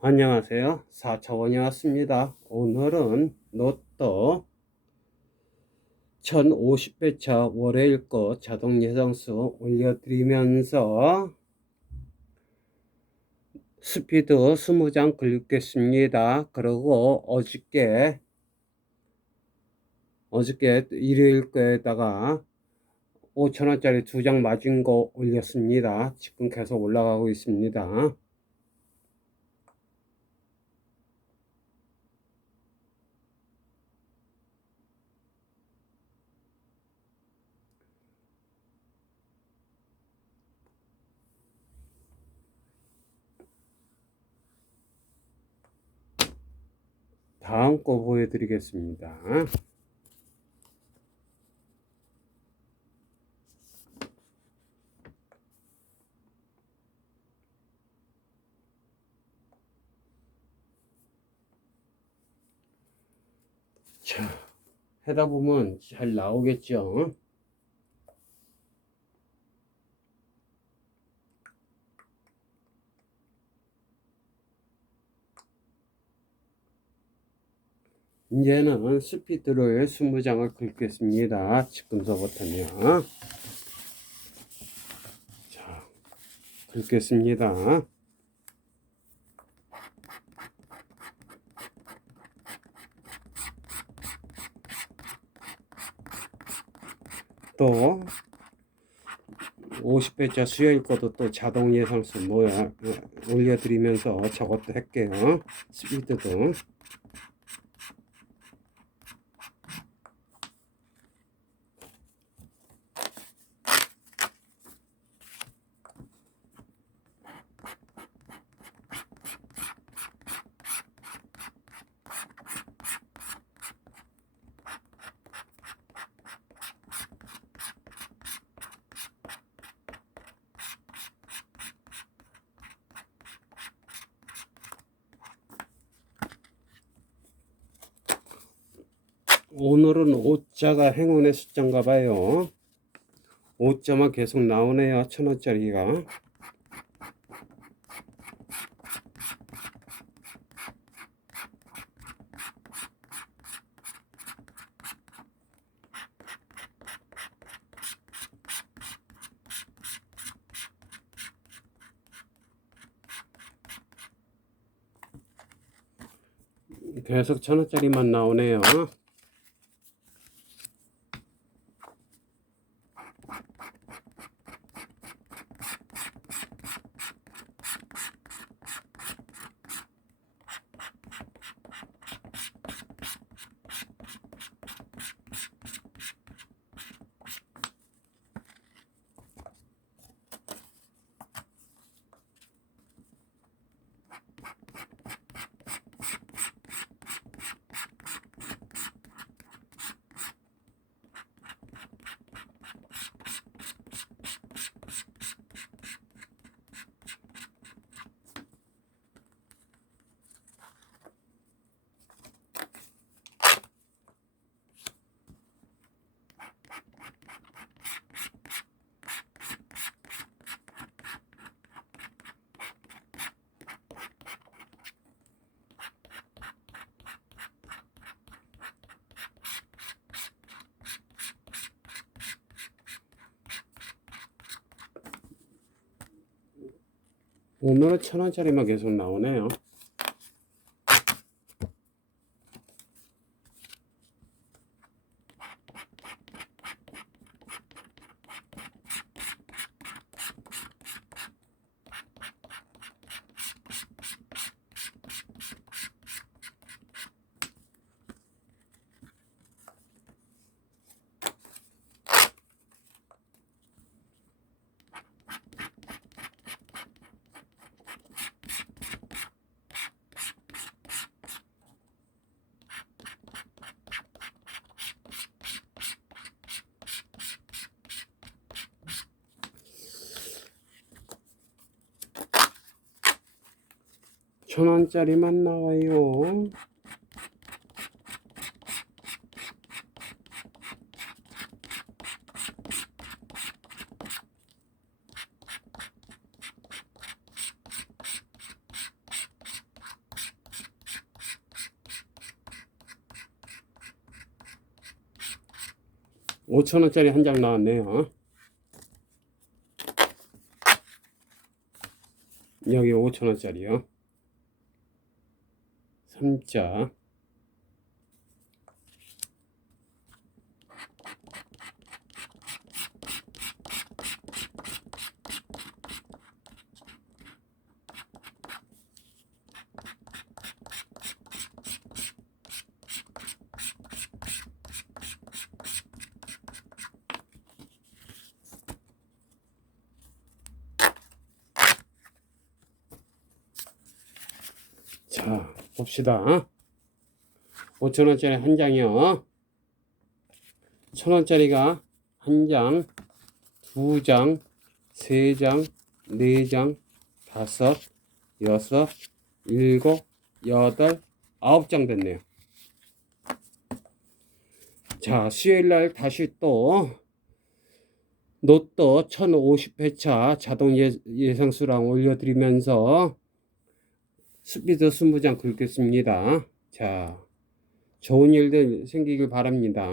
안녕하세요. 4차원이 왔습니다. 오늘은 로또 1050회차 월요일 거 자동 예상수 올려드리면서 스피드 20장 긁겠습니다. 그리고 어저께 어저께 일요일 거에다가 5천원짜리 두 장 맞은 거 올렸습니다. 지금 계속 올라가고 있습니다. 다음 거 보여드리겠습니다. 자, 해다 보면 잘 나오겠죠? 이제는 스피드를 20장을 긁겠습니다. 지금서부터요. 자, 긁겠습니다. 또 50회자 수요일 것도 또 자동 예상수 뭐야 올려드리면서 저것도 할게요. 스피드도. 오늘은 5자가 행운의 숫자인가 봐요. 5자만 계속 나오네요. 천원짜리가. 계속 천원짜리만 나오네요. 오늘은 천원짜리만 계속 나오네요. 5천원짜리만 나와요. 5천원짜리 한 장 나왔네요. 여기 5천원짜리요. 3자. 자, 봅시다. 5천원짜리 한 장이요. 천원짜리가 한 장, 두 장, 세 장, 네 장, 다섯, 여섯, 일곱, 여덟, 아홉 장 됐네요. 자, 수요일 날 다시 또 로또 1050회차 자동 예, 예상수랑 올려드리면서 스피드 20장 긁겠습니다. 자, 좋은 일들 생기길 바랍니다.